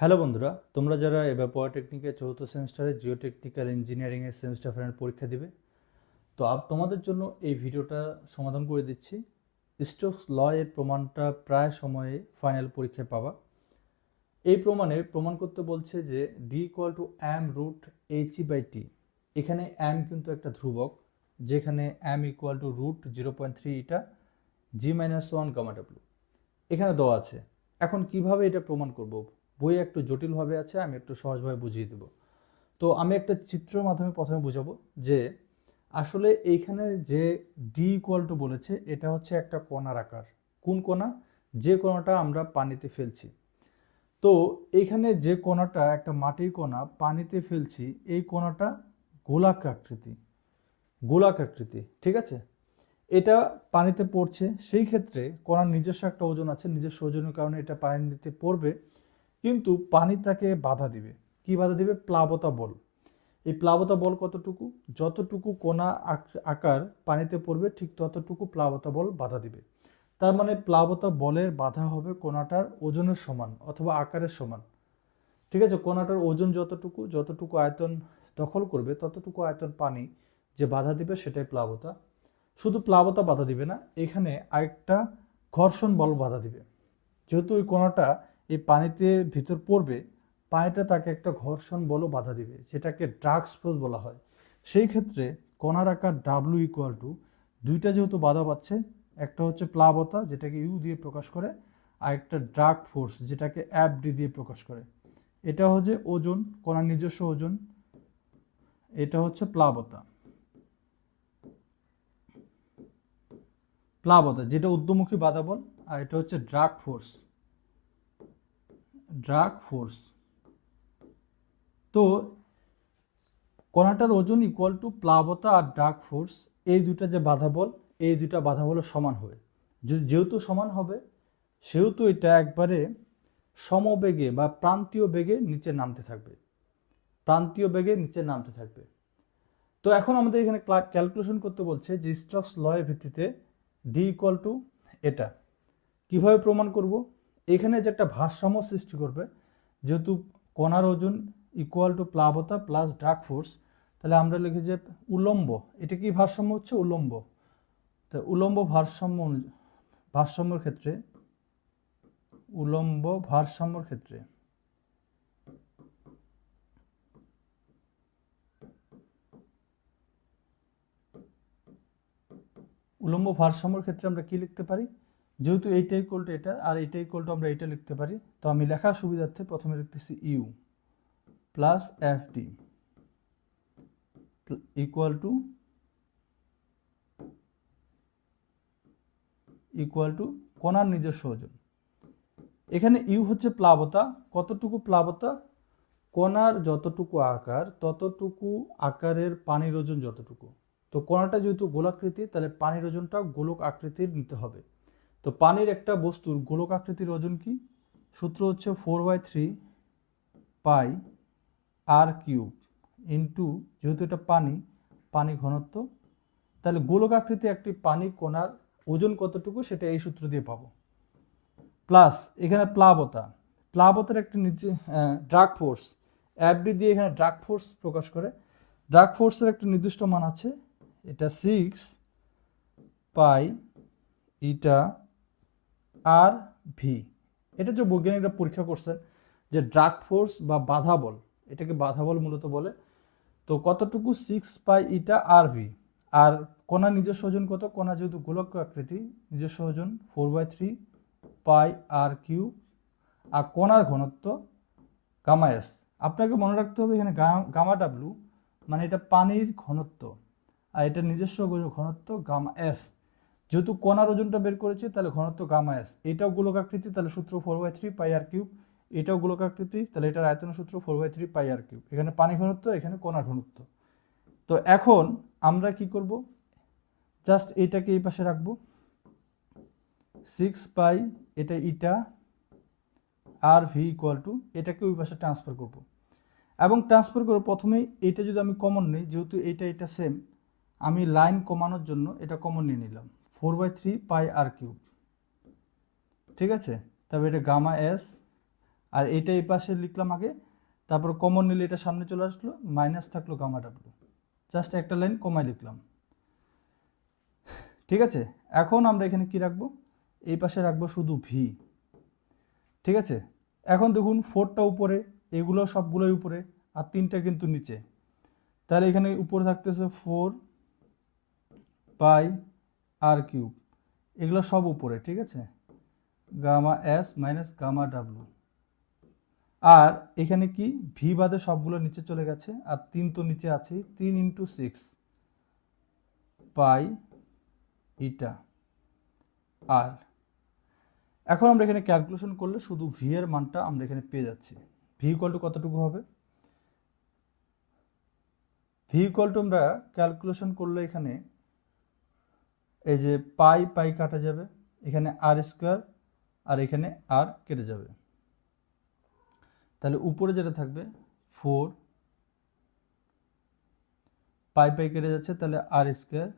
Hello বন্ধুরা, তোমরা যারা এবার পলিটেকনিকের চতুর্থ সেমিস্টারে জিওটেকনিক্যাল ইঞ্জিনিয়ারিংয়ের সেমিস্টার ফাইনাল পরীক্ষা দিবে, তো আপ তোমাদের জন্য এই ভিডিওটা সমাধান করে দিচ্ছি। স্টোকস ল এর প্রমাণটা প্রায় সময়ে ফাইনাল পরীক্ষায় পাবা। এই প্রমাণে প্রমাণ করতে বলছে যে D equal to M root H by T এখানে অ্যাম কিন্তু একটা ধ্রুবক, যেখানে M equal to root zero point three এটা G minus one gamma W এখানে দেওয়া আছে। এখন কীভাবে এটা প্রমাণ করব? বই একটু জটিলভাবে আছে, আমি একটু সহজভাবে বুঝিয়ে দেব। তো আমি একটা চিত্রের মাধ্যমে প্রথমে বুঝাবো যে আসলে এইখানে যে ডি ইকুয়াল টু বলেছে, এটা হচ্ছে একটা কণার আকার। কোন কণা? যে কণাটা আমরা পানিতে ফেলছি। তো এইখানে যে কণাটা, একটা মাটির কণা, পানিতে ফেলছি, এই কণাটা গোলাক আকৃতি। গোলাক আকৃতি, ঠিক আছে? এটা পানিতে পড়ছে, সেই ক্ষেত্রে কণার নিজস্ব একটা ওজন আছে, নিজস্ব ওজনের কারণে এটা পানিতে পড়বে। কিন্তু পানি তাকে বাধা দিবে। কি বাধা দিবে? প্লাবতা বল। এই প্লাবতা বল কতটুকু? যতটুকু কোনা আকার পানিতে পড়বে, ঠিক ততটুকু প্লাবতা বল বাধা দিবে। তার মানে প্লাবতা বলের বাধা হবে কোনাটার ওজনের সমান অথবা আকারের সমান। ঠিক আছে? কোনাটার ওজন যতটুকু যতটুকু আয়তন দখল করবে, ততটুকু আয়তন পানি যে বাধা দিবে সেটাই প্লাবতা। শুধু প্লাবতা বাধা দিবে না, এখানে আরেকটা ঘর্ষণ বল বাধা দিবে। যেহেতু ওই কোনাটা এই পানিতে ভিতর পড়বে, পানিটা তাকে একটা ঘর্ষণ বলও বাধা দিবে যেটাকে ড্রাগস ফোর্স বলা হয়। সেই ক্ষেত্রে কণার আকার ডাব্লু ইকুয়াল টু দুইটা যেহেতু বাধা পাচ্ছে, একটা হচ্ছে প্লাবতা, যেটাকে ইউ দিয়ে প্রকাশ করে, আর একটা ড্রাগ ফোর্স যেটাকে অ্যাপ ডি দিয়ে প্রকাশ করে। এটা হচ্ছে ওজন, কণার নিজস্ব ওজন, এটা হচ্ছে প্লাবতা। প্লাবতা, যেটা ঊর্ধ্বমুখী বাধা বল, আর এটা হচ্ছে ড্রাগ ফোর্স ড্রাগ ফোর্স তো কণাটার ওজন ইকুয়াল টু প্লাবতা আর ড্রাগ ফোর্স এই দুটা যে বাধা বল, এই দুটা বাধা বলের সমান হবে। যেহেতু সমান হবে, সেহেতু এটা একবারে সমবেগে বা প্রান্তীয় বেগে নিচে নামতে থাকবে। প্রান্তীয় বেগে নিচে নামতে থাকবে। তো এখন আমাদের এখানে ক্যালকুলেশন করতে বলছে যে স্টকস লয়ের ভিত্তিতে ডি ইকুয়াল টু এটা। কীভাবে প্রমাণ করব? এখানে যে একটা ভারসাম্য সৃষ্টি করবে, যেহেতু কণার ওজন ইকুয়াল টু প্লাবতা প্লাস ড্রাগ ফোর্স তাহলে আমরা লিখি যে উলম্ব, এটা কি ভারসাম্য হচ্ছে উলম্ব? তো উলম্ব ভারসাম্য ভারসাম্যর ক্ষেত্রে, উলম্ব ভারসাম্যর ক্ষেত্রে, উলম্ব ভারসাম্যর ক্ষেত্রে আমরা কি লিখতে পারি? যেহেতু এইটা ইকুয়াল টু এটা, আর এইটা ইকুয়াল টু আমরা এটা লিখতে পারি, তো আমি লেখার সুবিধার্থে প্রথমে লিখতেছি U plus F D equal to equal to কণার নিজস্ব ওজন। এখানে ইউ হচ্ছে প্লাবতা, কতটুকু প্লাবতা? কণার যতটুকু আকার, ততটুকু আকারের পানির ওজন যতটুকু। তো কণাটা যেহেতু গোলাকৃতি, তাহলে পানির ওজনটা গোলক আকৃতির নিতে হবে। তো পানির একটা বস্তুর গোলক আকৃতির ওজন কি? সূত্র হচ্ছে four by three pi R cube into যেহেতু এটা পানি পানি ঘনত্ব, তাহলে গোলক আকৃতি একটি পানি কণার ওজন কতটুকু সেটা এই সূত্র দিয়ে পাবো। প্লাস এখানে প্লাবতা, প্লাবতার একটি নিচে ড্রাগ ফোর্স অ্যাবডি দিয়ে এখানে ড্রাগ ফোর্স প্রকাশ করে। ড্রাগ ফোর্সের একটা নির্দিষ্ট মান আছে, এটা সিক্স পাই ইটা আর ভি। এটা যে বৈজ্ঞানিকরা পরীক্ষা করছেন যে ড্রাগ ফোর্স বা বাধা বল, এটাকে বাধা বল মূলত বলে, তো কতটুকু সিক্স পাই ইটা আর ভি? আর কণা নিজস্ব ওজন কত? কণা যেহেতু গোলক আকৃতি, নিজস্ব ওজন four by three pi R cube R কণার ঘনত্ব গামা এস আপনাকে মনে রাখতে হবে এখানে গামা ডাব্লু মানে এটা পানির ঘনত্ব, আর এটা নিজস্ব ঘনত্ব গামা এস যেহেতু কণার ওজনটা বের করেছে, তাহলে ঘনত্ব গামা এস এটাও গোলক আকৃতি তাহলে সূত্র four by three pi R cube এটাও গোলক আকৃতি তাহলে এটার আয়তন সূত্র four by three pi R cube এখানে পানি ঘনত্ব, এখানে কণার ঘনত্ব। তো এখন আমরা কি করব? জাস্ট এইটাকে এই পাশে রাখব। সিক্স পাই এটা eta R V equal to এটাকে ওই পাশে ট্রান্সফার করব। এবং ট্রান্সফার করে প্রথমেই এটা যদি আমি কমন নিই, যেহেতু এটা এটা সেম আমি লাইন কমানোর জন্য এটা কমন নিয়ে নিলাম। Four by three pi R cube. ঠিক আছে? তবে এটা গামা এস। আর এটা এই পাশে লিখলাম আগে। তারপর কমন নিলে এটা সামনে চলে আসলো মাইনাস থাকল গামা ডাব্লু জাস্ট একটা লাইন কমাই লিখলাম। ঠিক আছে? এখন আমরা এখানে কি রাখব? এই পাশে রাখব শুধু ভি ঠিক আছে? এখন দেখুন ফোরটা উপরে, এগুলো সবগুলোই উপরে, আর তিনটা কিন্তু নিচে। তাহলে এখানে উপরে থাকতেছে ফোর পাই আর কিউব। এগুলো সব উপরে, ঠিক আছে? Gamma S minus gamma W R এখানে কি? ভি বাদে সবগুলো নিচে চলে গেছে, আর তিন তো নিচে আছে তিন ইন্টু সিক্স পাই ইটা। আর এখন আমরা এখানে ক্যালকুলেশন করলে শুধু ভি এর মানটা আমরা এখানে পেয়ে যাচ্ছি। ভি ইকুয়াল কতটুকু হবে? ভি ইকুয়াল আমরা ক্যালকুলেশন করলে এখানে এই যে পাই পাই কাটা যাবে, এখানে আর স্কোয়ার আর এখানে আর কেটে যাবে। তাহলে উপরে যেটা থাকবে ফোর পাই পাই কেটে যাচ্ছে, তাহলে R square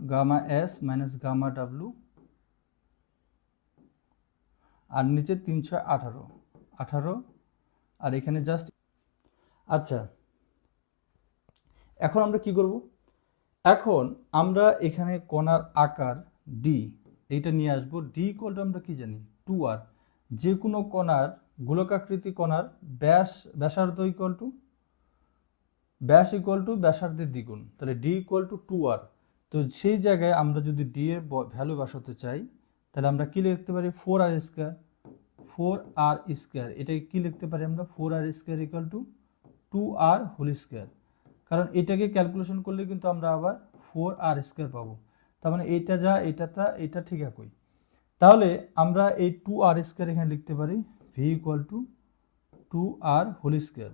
gamma S minus gamma W R নিচে তিনশো আঠারো। আঠারো, আর এখানে জাস্ট আচ্ছা এখন আমরা কি করব? এখন আমরা এখানে কণার আকার ডি এইটা নিয়ে আসব। ডি ইকুয়ালটা আমরা কি জানি? টু আর যে কোনো কণার গোলকাকৃতি কণার ব্যাস, ব্যাসার্ধ ইকুয়াল টু ব্যাস ইকুয়াল টু ব্যাসার্ধের দ্বিগুণ। তাহলে D equal to two R তো সেই জায়গায় আমরা যদি ডি এর ভ্যালু বসাতে চাই, তাহলে আমরা কি লিখতে পারি? Four R square four R square এটাকে কি লিখতে পারি আমরা? Four R square equal to two R whole square কারণ এটাকে ক্যালকুলেশন করলে কিন্তু আমরা আবার ফোর আর স্কোয়ার পাবো। তার মানে এইটা যা, এটা তা, এটা ঠিক একই। তাহলে আমরা এই টু আর স্কোয়ার এখানে লিখতে পারি V equal to two R whole square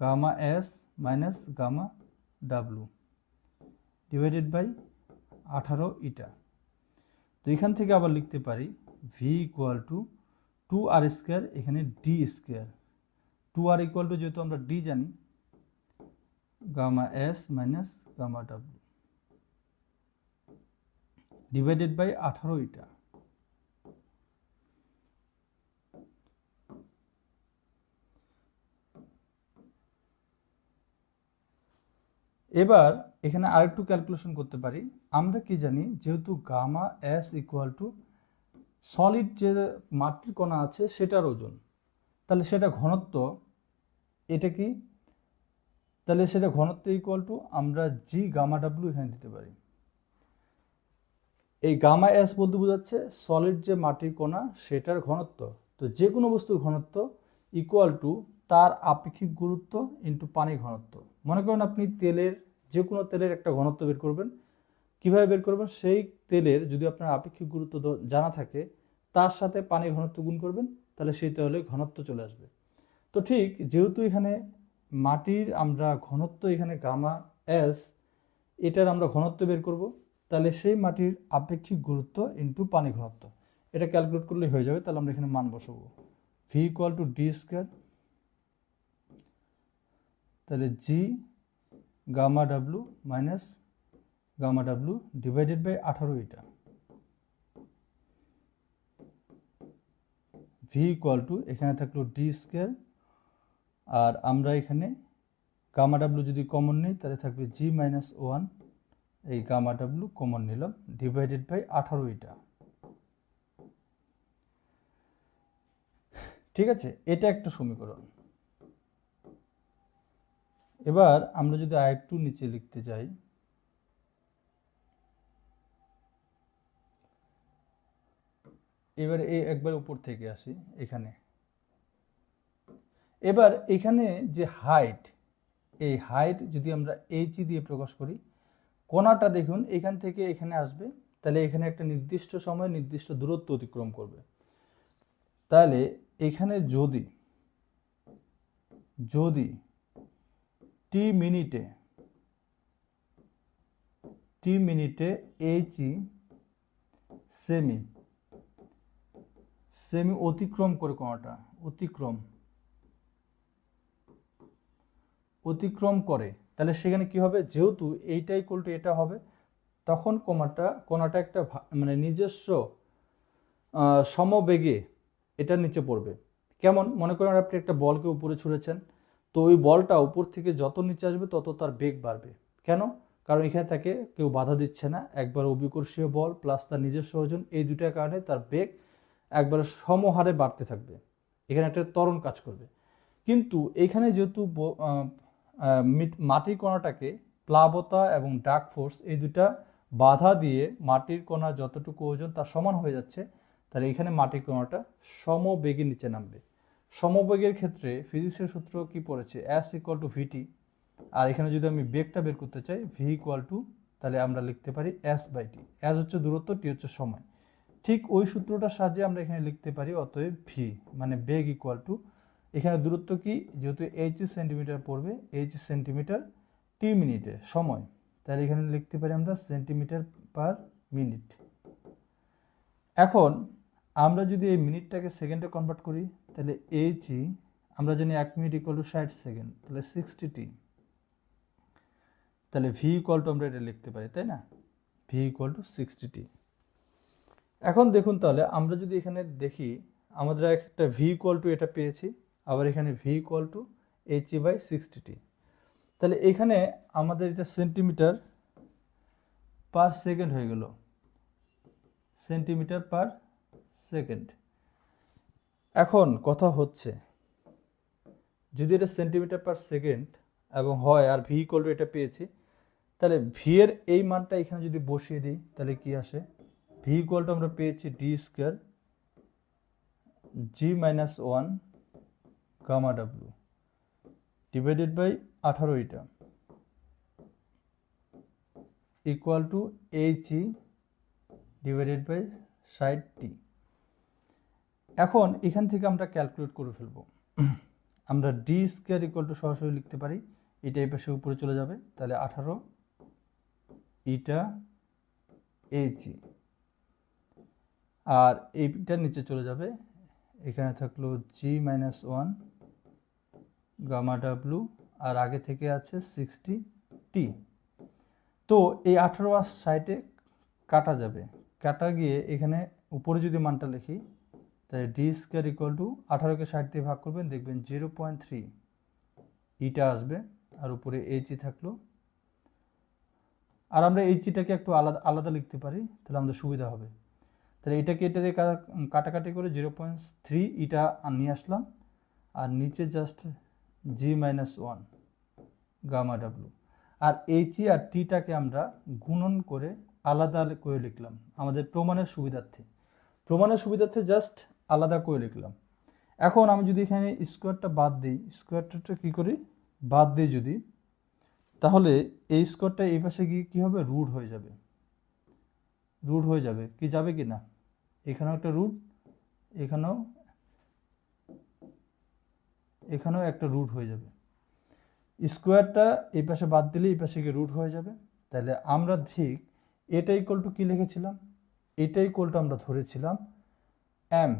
gamma S minus gamma W divided by আঠারো ইটা তো এখান থেকে আবার লিখতে পারি V equal to two R square এখানে D square two R equal to যেহেতু আমরা ডি জানি gamma S minus gamma W divided by আঠারো ইটা এবার এখানে আরেকটু ক্যালকুলেশন করতে পারি। আমরা কি জানি, যেহেতু gamma S equal to solid যে মাটির কণা আছে, সেটার ওজন। তাহলে সেটা ঘনত্ব, এটা কি? তাহলে সেটা ঘনত্ব ইকুয়াল টু আমরা জি গামা ডাব্লু এখানে দিতে পারি। এই গামা এস বলতে বোঝাচ্ছে সলিড যে মাটির কণা সেটার ঘনত্ব। তো যে কোনো বস্তুর ঘনত্ব ইকুয়াল টু তার আপেক্ষিক গুরুত্ব ইন্টু পানি ঘনত্ব। মনে করেন আপনি তেলের যে কোনো তেলের একটা ঘনত্ব বের করবেন। কীভাবে বের করবেন? সেই তেলের যদি আপনার আপেক্ষিক গুরুত্ব জানা থাকে, তার সাথে পানির ঘনত্ব গুণ করবেন, তাহলে সেই তেলে ঘনত্ব চলে আসবে। তো ঠিক যেহেতু এখানে মাটির আমরা ঘনত্ব এখানে গামা এস, এটার আমরা ঘনত্ব বের করব। তাহলে সেই মাটির আপেক্ষিক গুরুত্ব ইন্টু পানি ঘনত্ব। এটা ক্যালকুলেট করলে হয়ে যাবে, তাহলে আমরা এখানে মান বসাবো। V equal to D square তাহলে G gamma W minus gamma W divided by আঠারো এটা। ভি ইকুয়াল টু এখানে থাকল ডি স্কোয়ার আর আমরা এখানে গামা ডাব্লু যদি কমন নিই, তাহলে থাকবে জি মাইনাস ওয়ান এই গামা ডাব্লু কমন নিলাম ডিভাইডেড বাই আঠারো এটা। ঠিক আছে, এটা একটা সমীকরণ। এবার আমরা যদি আরেকটু নিচে লিখতে যাই। এবার এই একবার উপর থেকে আসি, এখানে। এবার এখানে যে হাইট এই হাইট যদি আমরা এইচ দিয়ে প্রকাশ করি কোনাটা দেখুন, এখান থেকে এখানে আসবে, তাহলে এখানে একটা নির্দিষ্ট সময় নির্দিষ্ট দূরত্ব অতিক্রম করবে। তাহলে এখানে যদি যদি টি মিনিটে টি মিনিটে এইচই সেমি সেমি অতিক্রম করে কোণাটা, অতিক্রম। অতিক্রম করে, তাহলে সেখানে কি হবে? যেহেতু এইটা ইকুয়াল টু এটা হবে, তখন কোমাটা কোনাটা একটা মানে নিজস্ব সমবেগে এটা নিচে পড়বে। কেমন? মনে করেন আপনি একটা বলকে উপরে ছুঁড়েছেন, তো ওই বলটা উপর থেকে যত নিচে আসবে, তত তার বেগ বাড়বে। কেন? কারণ এখানে তাকে কেউ বাধা দিচ্ছে না। একবার অভিকর্ষীয় বল প্লাস তার নিজস্ব ওজন, এই দুটার কারণে তার বেগ একবার সমহারে বাড়তে থাকবে। এখানে একটা ত্বরণ কাজ করবে। কিন্তু এখানে যেহেতু মাটির কণাটাকে প্লাবতা এবং ডাক ফোর্স এই দুটা বাধা দিয়ে মাটির কণা যতটুকু ওজন তার সমান হয়ে যাচ্ছে, তাহলে এখানে মাটির কণাটা সমবেগে নিচে নামবে। সমবেগের ক্ষেত্রে ফিজিক্সের সূত্র কি পড়েছে? অ্যাস ইকুয়াল টু ভিটি আর এখানে যদি আমি বেগটা বের করতে চাই ভি ইকুয়াল টু তাহলে আমরা লিখতে পারি এস বাই টি এস হচ্ছে দূরত্ব টি হচ্ছে সময়। ঠিক ওই সূত্রটার সাহায্যে আমরা এখানে লিখতে পারি অতএব ভি মানে বেগ ইকুয়াল টু এখানে দূরত্ব কি? যেহেতু এইচ সেন্টিমিটার পড়বে এইচ সেন্টিমিটার টি মিনিটে সময়। তাহলে এখানে লিখতে পারি আমরা সেন্টিমিটার পার মিনিট এখন আমরা যদি এই মিনিটটাকে সেকেন্ডে কনভার্ট করি, তাহলে এইচই আমরা জানি এক মিনিট ইকুয়াল টু ষাট সেকেন্ড তাহলে সিক্সটি টি তাহলে ভি ইকুয়াল টু আমরা এটা লিখতে পারি, তাই না? V equal to sixty T এখন দেখুন তাহলে, আমরা যদি এখানে দেখি আমাদের একটা ভি ইকুয়াল টু এটা পেয়েছি। আবার এখানে V equal to H E by sixty T তাহলে এখানে আমাদের এটা সেন্টিমিটার পার সেকেন্ড হয়ে গেল। সেন্টিমিটার পার সেকেন্ড এখন কথা হচ্ছে, যদি এটা সেন্টিমিটার পার সেকেন্ড এবং হয় আর ভি ইকুয়াল টু এটা পেয়েছি, তাহলে ভি এর এই মানটা এখানে যদি বসিয়ে দিই, তাহলে কি আসে? ভি ইকুয়াল টু আমরা পেয়েছি D square G minus one gamma W. Divided by আঠারো eta equal to H E divided by ষাট টি এখন এখান থেকে আমরা ক্যালকুলেট করে ফেলব। আমরা ডি স্কোয়ার ইকুয়াল টু সরাসরি লিখতে পারি। এটা এই পাশে উপরে চলে যাবে। তাহলে আঠারো ইটা এইচ ই আর এইটার নিচে চলে যাবে। এখানে থাকল G minus one gamma W আর আগে থেকে আছে সিক্সটি টি। তো এই আঠারো আর সাইটে কাটা যাবে। কাটা গিয়ে এখানে উপরে যদি মানটা লিখি, তাহলে ডি স্কোয়ার ইকুয়াল টু আঠারোকে ষাট দিয়ে ভাগ করবেন, দেখবেন জিরো পয়েন্ট থ্রি ইটা আসবে আর উপরে এইচই থাকল। আর আমরা এইচইটাকে একটু আলাদা আলাদা লিখতে পারি, তাহলে আমাদের সুবিধা হবে। তাহলে এটাকে এটা দিয়ে কাটাকাটি করে জিরো পয়েন্ট থ্রি ইটা নিয়ে আসলাম। আর নিচে just G minus one gamma W আর এইচই আর টিটাকে আমরা গুণন করে আলাদা করে লিখলাম আমাদের প্রমাণের সুবিধার্থে। প্রমাণের সুবিধার্থে জাস্ট আলাদা করে লিখলাম। এখন আমি যদি এখানে স্কোয়ারটা বাদ দিই স্কোয়ারটা কী করি? বাদ দিই যদি, তাহলে এই স্কোয়ারটা এই পাশে গিয়ে কী হবে? রুট হয়ে যাবে। রুট হয়ে যাবে। কি যাবে কি না? এখানেও একটা রুট এখানেও এখানেও একটা রুট হয়ে যাবে। স্কোয়ারটা এই পাশে বাদ দিলে এই পাশে গিয়ে রুট হয়ে যাবে। তাহলে আমরা ঠিক এটা ইকুয়াল টু কী লিখেছিলাম? এটা ইকুয়াল টু আমরা ধরেছিলাম এম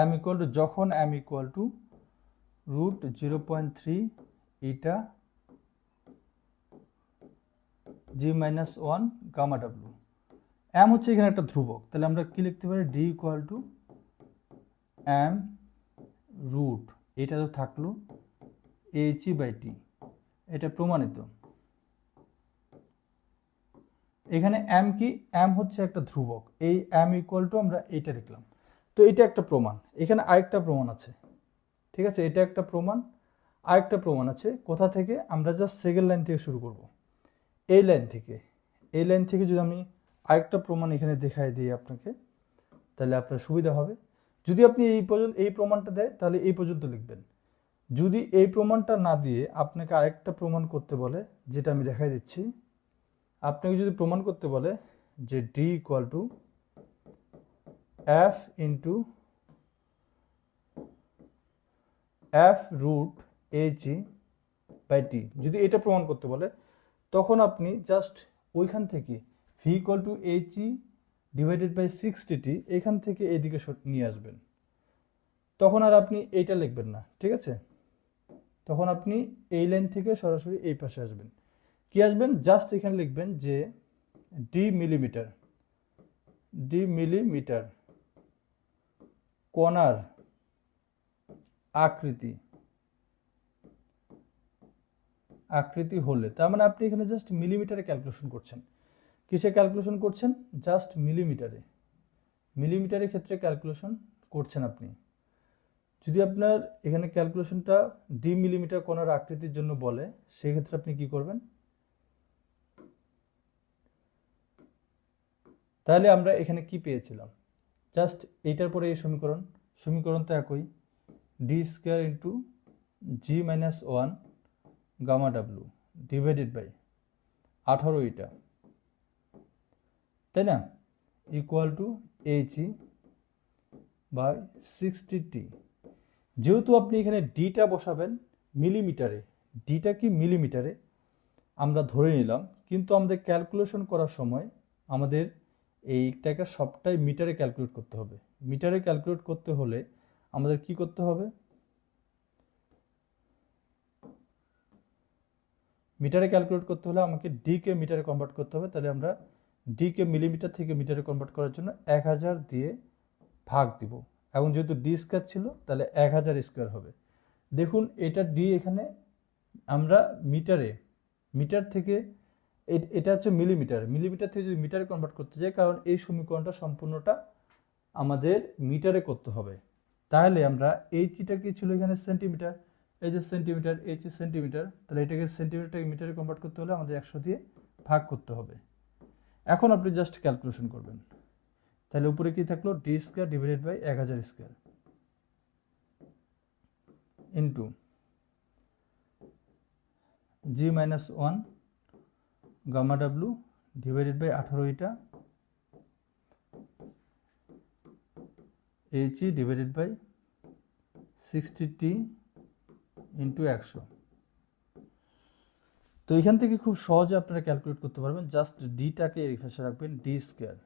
এম ইকুয়াল টু যখন M equal to root zero point three eta G minus one gamma W M হচ্ছে এখানে একটা ধ্রুবক। তাহলে আমরা কী লিখতে পারি? D equal to M root এটা তো থাকল এইচ ই বাই টি এটা প্রমাণিত। এখানে এম কি? এম হচ্ছে একটা ধ্রুবক, এই এম ইকুয়াল টু আমরা এইটা লিখলাম। তো এটা একটা প্রমাণ, এখানে আরেকটা প্রমাণ আছে, ঠিক আছে? এটা একটা প্রমাণ, আরেকটা প্রমাণ আছে, কোথা থেকে? আমরা জাস্ট সেকেন্ড লাইন থেকে শুরু করব। এই লাইন থেকে, এই লাইন থেকে যদি আমি আরেকটা প্রমাণ এখানে দেখাই দিই আপনাকে, তাহলে আপনার সুবিধা হবে। যদি আপনি এই পর্যন্ত, এই প্রমাণটা দেয়, তাহলে এই পর্যন্ত লিখবেন। যদি এই প্রমাণটা না দিয়ে আপনাকে আরেকটা প্রমাণ করতে বলে, যেটা আমি দেখাই দিচ্ছি। আপনাকে যদি প্রমাণ করতে বলে যে D equal to F into F root H by T যদি এটা প্রমাণ করতে বলে, তখন আপনি জাস্ট ওইখান থেকে V equal to H E divided by sixty T এখান থেকে এইদিকে নিয়ে আসবেন। তখন আর আপনি এইটা লিখবেন না, ঠিক আছে? তখন আপনি এই লাইন থেকে সরাসরি এই পাশে আসবেন। কি আসবেন? জাস্ট এখানে লিখবেন যে ডি মিলিমিটার ডি মিলিমিটার কণার আকৃতি আকৃতি হলে। তার মানে আপনি এখানে জাস্ট মিলিমিটারে ক্যালকুলেশন করছেন। কিসে ক্যালকুলেশন করছেন? জাস্ট মিলিমিটারে মিলিমিটারের ক্ষেত্রে ক্যালকুলেশন করছেন আপনি। যদি আপনার এখানে ক্যালকুলেশনটা ডি মিলিমিটার কোণার আকৃতির জন্য বলে, সেই ক্ষেত্রে আপনি কি করবেন? তাহলে আমরা এখানে কি পেয়েছিলাম? জাস্ট এইটার পরে এই সমীকরণ। সমীকরণ তো একই। D square into G minus one gamma W divided by আঠারো এটা তাই না? Equal to H E by sixty T যেহেতু আপনি এখানে ডিটা বসাবেন মিলিমিটারে ডিটা কি মিলিমিটারে? আমরা ধরে নিলাম, কিন্তু আমাদের ক্যালকুলেশন করার সময় আমাদের এইটাকে সবটাই মিটারে ক্যালকুলেট করতে হবে। মিটারে ক্যালকুলেট করতে হলে আমাদের কি করতে হবে? মিটারে ক্যালকুলেট করতে হলে আমাকে ডিকে মিটারে কনভার্ট করতে হবে, তাহলে আমরা ডিকে মিলিমিটার থেকে মিটারে কনভার্ট করার জন্য এক হাজার দিয়ে ভাগ দিব। এবং যেহেতু ডি স্কোয়ার ছিল, তাহলে এক হাজার স্কোয়ার হবে। দেখুন, এটা ডি এখানে আমরা মিটারে মিটার থেকে এটা হচ্ছে মিলিমিটার মিলিমিটার থেকে যদি মিটারে কনভার্ট করতে যাই, কারণ এই সমীকরণটা সম্পূর্ণটা আমাদের মিটারে করতে হবে। তাহলে আমরা এইচটা কি ছিল এখানে? সেন্টিমিটার এই যে সেন্টিমিটার এইচ সেন্টিমিটার তাহলে এটাকে সেন্টিমিটারটাকে মিটারে কনভার্ট করতে হলে আমাদের একশো দিয়ে ভাগ করতে হবে। এখন আপনি জাস্ট ক্যালকুলেশন করবেন। তাহলে উপরে কি থাকল? ডি স্কোয়ার ডিভাইডেড বাই এক হাজার square into G minus one gamma W divided by আঠারো এটা H E divided by sixty T into একশো। তো এখান থেকে খুব সহজে আপনারা ক্যালকুলেট করতে পারবেন। জাস্ট ডিটাকে রিফ্রেশে রাখবেন ডি স্কোয়ার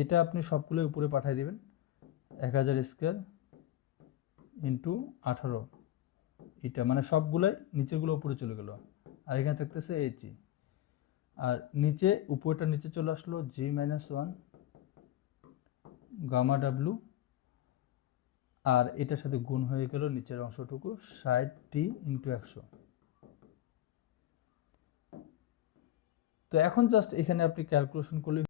এটা আপনি সবগুলো উপরে পাঠিয়ে দিবেন। এক হাজার স্কোয়ার ইন্টু আঠারো। এটা মানে সবগুলোই নিচেগুলো উপরে চলে গেল। আর এখানে থাকতেছে এইচ ই আর নিচে, উপরটা নিচে চলে আসলো G minus one gamma W আর এটার সাথে গুণ হয়ে গেল নিচের অংশটুকু ষাট টি ইন্টু একশো। তো এখন জাস্ট এখানে আপনি ক্যালকুলেশন করলে